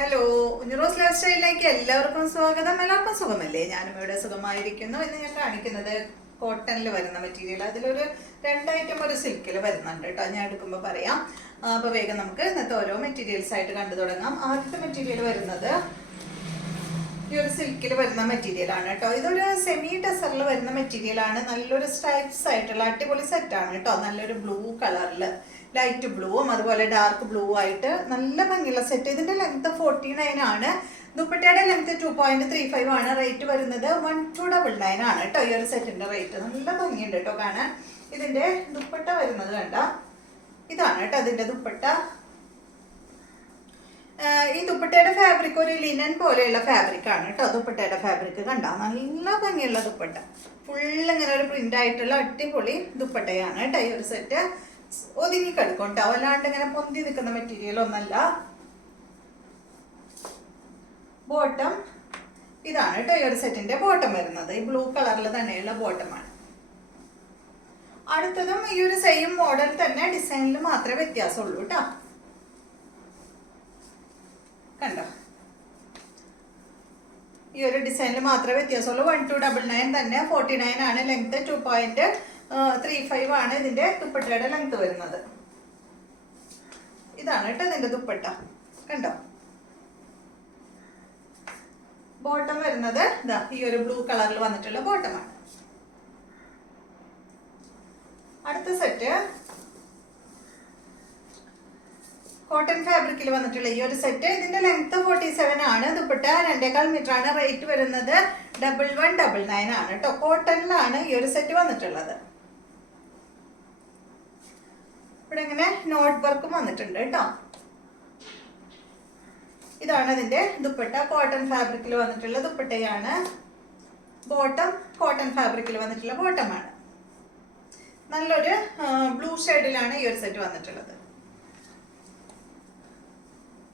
Hello, ഉഞ്ഞിറോസ് life സ്റ്റൈലിലേക്ക് എല്ലാവർക്കും സ്വാഗതം. എല്ലാവർക്കും സുഖമല്ലേ? ഞാനും ഇവിടെ സുഖമായിരിക്കുന്നു. ഇന്ന് ഞാൻ കാണിക്കുന്നത് കോട്ടണിൽ വരുന്ന മെറ്റീരിയൽ. അതിലൊരു രണ്ടൈറ്റം ഒരു സിൽക്കിൽ വരുന്നുണ്ട് കേട്ടോ. ഞാൻ എടുക്കുമ്പോൾ പറയാം. അപ്പോൾ വേഗം നമുക്ക് ഇന്നത്തെ ഓരോ മെറ്റീരിയൽസ് ആയിട്ട് കണ്ടു തുടങ്ങാം. ആദ്യത്തെ മെറ്റീരിയൽ വരുന്നത് ഈ ഒരു സിൽക്കിൽ വരുന്ന മെറ്റീരിയൽ ആണ് കേട്ടോ. ഇതൊരു സെമി ടെസറിൽ വരുന്ന മെറ്റീരിയൽ ആണ്. നല്ലൊരു സ്ട്രൈപ്സ് ആയിട്ടുള്ള അടിപൊളി സെറ്റാണ് കേട്ടോ. നല്ലൊരു ബ്ലൂ കളറിൽ ലൈറ്റ് ബ്ലൂവും അതുപോലെ ഡാർക്ക് ബ്ലൂ ആയിട്ട് നല്ല ഭംഗിയുള്ള സെറ്റ്. ഇതിന്റെ ലെങ്ത് 49 ആണ്. ദുപ്പട്ടയുടെ ലെങ്ത് 2.35 ആണ്. റേറ്റ് വരുന്നത് 1299 ആണ് കേട്ടോ. ഈ ഒരു സെറ്റിന്റെ റേറ്റ് നല്ല ഭംഗിയുണ്ട് കേട്ടോ കാണാൻ. ഇതിന്റെ ദുപ്പട്ട വരുന്നത് കണ്ട ഇതാണ് കേട്ടോ. അതിന്റെ ദുപ്പട്ട, ഈ ദുപ്പട്ടയുടെ ഫാബ്രിക് ഒരു ലിനൻ പോലെയുള്ള ഫാബ്രിക് ആണ് കേട്ടോ. ദുപ്പട്ടയുടെ ഫാബ്രിക് കണ്ട നല്ല ഭംഗിയുള്ള ദുപ്പട്ട. ഫുൾ ഇങ്ങനെ ഒരു പ്രിന്റ് ആയിട്ടുള്ള അടിപൊളി ദുപ്പട്ടയാണ് കേട്ടോ. ഈ ഒരു സെറ്റ് ഒതുങ്ങി കിടക്കും കേട്ടോ. അല്ലാണ്ട് ഇങ്ങനെ പൊന്തി നിൽക്കുന്ന മെറ്റീരിയൽ ഒന്നല്ല. ബോട്ടം ഇതാണ് കേട്ടോ. ഈ ഒരു സെറ്റിന്റെ ബോട്ടം വരുന്നത് ഈ ബ്ലൂ കളറിൽ തന്നെയുള്ള ബോട്ടമാണ്. അടുത്തതും ഈ ഒരു സെയിം മോഡൽ തന്നെ, ഡിസൈനിൽ മാത്രമേ വ്യത്യാസമുള്ളൂ കേട്ടോ. കണ്ടോ, ഈ ഒരു ഡിസൈനിൽ മാത്രമേ വ്യത്യാസമുള്ളൂ. 1299 തന്നെ. 49 ആണ് ലെങ്ത്. 2.35 ആണ് ഇതിന്റെ ദുപ്പട്ടയുടെ ലെങ്ത് വരുന്നത്. ഇതാണ് കേട്ടോ ഇതിന്റെ ദുപ്പട്ട. കണ്ടോ, ബോട്ടം വരുന്നത് ഇതാ ഈ ഒരു ബ്ലൂ കളറിൽ വന്നിട്ടുള്ള ബോട്ടമാണ്. അടുത്ത സെറ്റ് കോട്ടൺ ഫാബ്രിക്കിൽ വന്നിട്ടുള്ള ഈ ഒരു സെറ്റ്. ഇതിന്റെ ലെങ്ത് 47 ആണ്. ദുപ്പട്ട 2.25 മീറ്റർ ആണ്. റേറ്റ് വരുന്നത് 1199 ആണ് കേട്ടോ. കോട്ടണിലാണ് ഈ ഒരു സെറ്റ് വന്നിട്ടുള്ളത്. ഇവിടെ ഇങ്ങനെ നോട്ട് വർക്കും വന്നിട്ടുണ്ട് കേട്ടോ. ഇതാണ് അതിന്റെ ദുപ്പട്ട. കോട്ടൺ ഫാബ്രിക്കിൽ വന്നിട്ടുള്ള ദുപ്പട്ടയാണ്. ബോട്ടം കോട്ടൺ ഫാബ്രിക്കിൽ വന്നിട്ടുള്ള ബോട്ടമാണ്. നല്ലൊരു ബ്ലൂ ഷെയ്ഡിലാണ് ഈ ഒരു സെറ്റ് വന്നിട്ടുള്ളത്.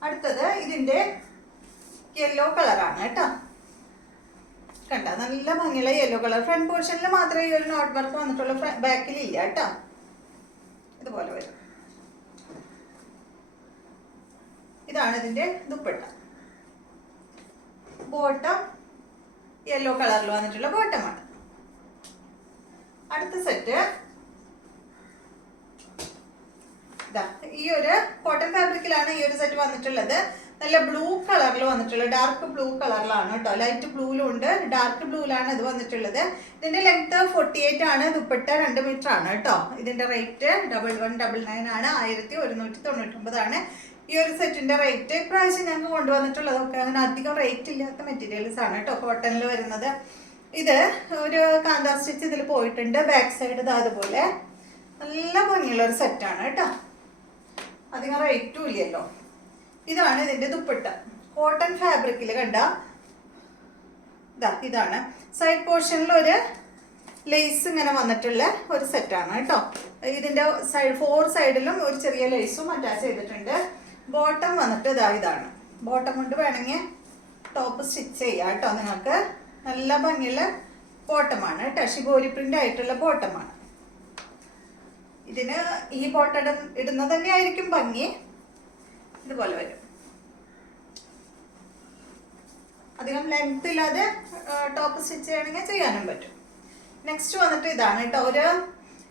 അടുത്തത് ഇതിന്റെ യെല്ലോ കളറാണ് കേട്ടോ. കണ്ട നല്ല ഭംഗിയുള്ള യെല്ലോ കളർ. ഫ്രണ്ട് പോർഷനിൽ മാത്രമേ ഈ ഒരു നോട്ട് വർക്ക് വന്നിട്ടുള്ളൂ. ബാക്കിൽ ഇല്ല കേട്ടോ. ഇതുപോലെ വരും. ഇതാണ് ഇതിന്റെ ദുപ്പട്ട. ബോട്ടം യെല്ലോ കളറിൽ വന്നിട്ടുള്ള ബോട്ടമാണ്. അടുത്ത സെറ്റ് ഈ ഒരു കോട്ടൺ ഫാബ്രിക്കിലാണ് ഈ ഒരു സെറ്റ് വന്നിട്ടുള്ളത്. നല്ല ബ്ലൂ കളറിൽ വന്നിട്ടുള്ളത്. ഡാർക്ക് ബ്ലൂ കളറിലാണ് കേട്ടോ. ലൈറ്റ് ബ്ലൂയിലും ഉണ്ട്, ഡാർക്ക് ബ്ലൂയിലാണ് ഇത് വന്നിട്ടുള്ളത്. ഇതിന്റെ ലെങ്ത് 48 ആണ്. ദുപ്പട്ട 2 മീറ്റർ ആണ് കേട്ടോ. ഇതിന്റെ റേറ്റ് 1199 ആണ്. 1199 ആണ് ഈ ഒരു സെറ്റിന്റെ റേറ്റ്. ഇപ്രാവശ്യം ഞങ്ങൾക്ക് കൊണ്ടുവന്നിട്ടുള്ളതൊക്കെ അങ്ങനെ അധികം റേറ്റ് ഇല്ലാത്ത മെറ്റീരിയൽസ് ആണ് കേട്ടോ കോട്ടണിൽ വരുന്നത്. ഇത് ഒരു കാന്താ സ്റ്റിച്ച് ഇതിൽ പോയിട്ടുണ്ട്. ബാക്ക് സൈഡ് ഇത് അതുപോലെ നല്ല ഭംഗിയുള്ള ഒരു സെറ്റാണ് കേട്ടോ. അധികം റേറ്റും ഇല്ലല്ലോ. ഇതാണ് ഇതിന്റെ ദുപ്പട്ട. കോട്ടൺ ഫാബ്രിക്കിൽ കണ്ട ഇതാണ്. സൈഡ് പോർഷനിൽ ഒരു ലേസ് ഇങ്ങനെ വന്നിട്ടുള്ള ഒരു സെറ്റാണ് കേട്ടോ. ഇതിന്റെ സൈഡ് 4 സൈഡിലും ഒരു ചെറിയ ലേസും അറ്റാച്ച് ചെയ്തിട്ടുണ്ട്. ബോട്ടം വന്നിട്ട് ഇതാണ്. ബോട്ടം കൊണ്ട് വേണമെങ്കിൽ ടോപ്പ് സ്റ്റിച്ച് ചെയ്യാം കേട്ടോ നിങ്ങൾക്ക്. നല്ല ഭംഗിയുള്ള ബോട്ടമാണ് കേട്ടോ. ഷിബോരി പ്രിന്റ് ആയിട്ടുള്ള ബോട്ടമാണ്. ഇതിന് ഈ ബോട്ടം ഇടുന്നത് തന്നെ ആയിരിക്കും ഭംഗി. ഇതുപോലെ വരും. അധികം ലെങ്ത് ഇല്ലാതെ ടോപ്പ് സ്റ്റിച്ച് ചെയ്യണമെങ്കിൽ ചെയ്യാനും പറ്റും. നെക്സ്റ്റ് വന്നിട്ട് ഇതാണ് കേട്ടോ.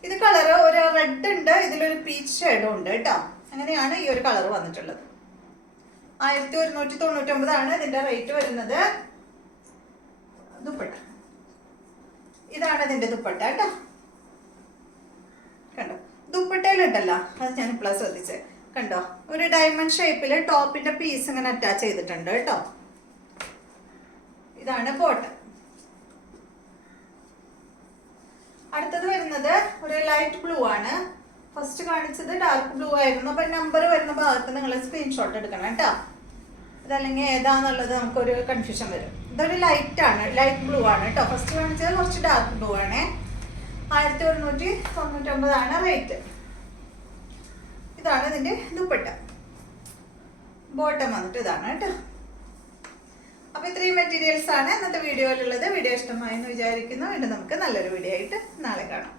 ഇത് കളർ ഒരു റെഡ് ഉണ്ട്, ഇതിലൊരു പീച്ച് ഷെയ്ഡും ഉണ്ട് കേട്ടോ. അങ്ങനെയാണ് ഈ ഒരു കളർ വന്നിട്ടുള്ളത്. 1199 ആണ് ഇതിന്റെ റേറ്റ് വരുന്നത്. ദുപ്പട്ട ഇതാണ് ഇതിന്റെ ദുപ്പട്ട കേട്ടോ. കണ്ടോ, ദുപ്പട്ടയിലുണ്ടല്ലോ, അത് ഞാൻ ഇപ്പോൾ ശ്രദ്ധിച്ചത്. കണ്ടോ, ഒരു ഡയമണ്ട് ഷേപ്പിൽ ടോപ്പിന്റെ പീസ് ഇങ്ങനെ അറ്റാച്ച് ചെയ്തിട്ടുണ്ട് കേട്ടോ. ഇതാണ് ബോട്ടം. അടുത്തത് വരുന്നത് ഒരു ലൈറ്റ് ബ്ലൂ ആണ്. ഫസ്റ്റ് കാണിച്ചത് ഡാർക്ക് ബ്ലൂ ആയിരുന്നു. അപ്പൊ നമ്പർ വരുന്ന ഭാഗത്ത് നിങ്ങൾ സ്ക്രീൻഷോട്ട് എടുക്കണം കേട്ടോ. അതല്ലെങ്കിൽ ഏതാന്നുള്ളത് നമുക്കൊരു കൺഫ്യൂഷൻ വരും. ഇതൊരു ലൈറ്റ് ആണ്, ലൈറ്റ് ബ്ലൂ ആണ് കേട്ടോ. ഫസ്റ്റ് കാണിച്ചത് കുറച്ച് ഡാർക്ക് ബ്ലൂ ആണ്. 1199 ആണ് റേറ്റ്. ഇതാണ് ഇതിന്റെ ദുപ്പട്ട. ബോട്ടം വന്നിട്ട് ഇതാണ് കേട്ടോ. അപ്പൊ ഇത്രയും മെറ്റീരിയൽസ് ആണ് ഇന്നത്തെ വീഡിയോയിലുള്ളത്. വീഡിയോ ഇഷ്ടമായി എന്ന് വിചാരിക്കുന്നു. വീണ്ടും നമുക്ക് നല്ലൊരു വീഡിയോ ആയിട്ട് നാളെ കാണാം.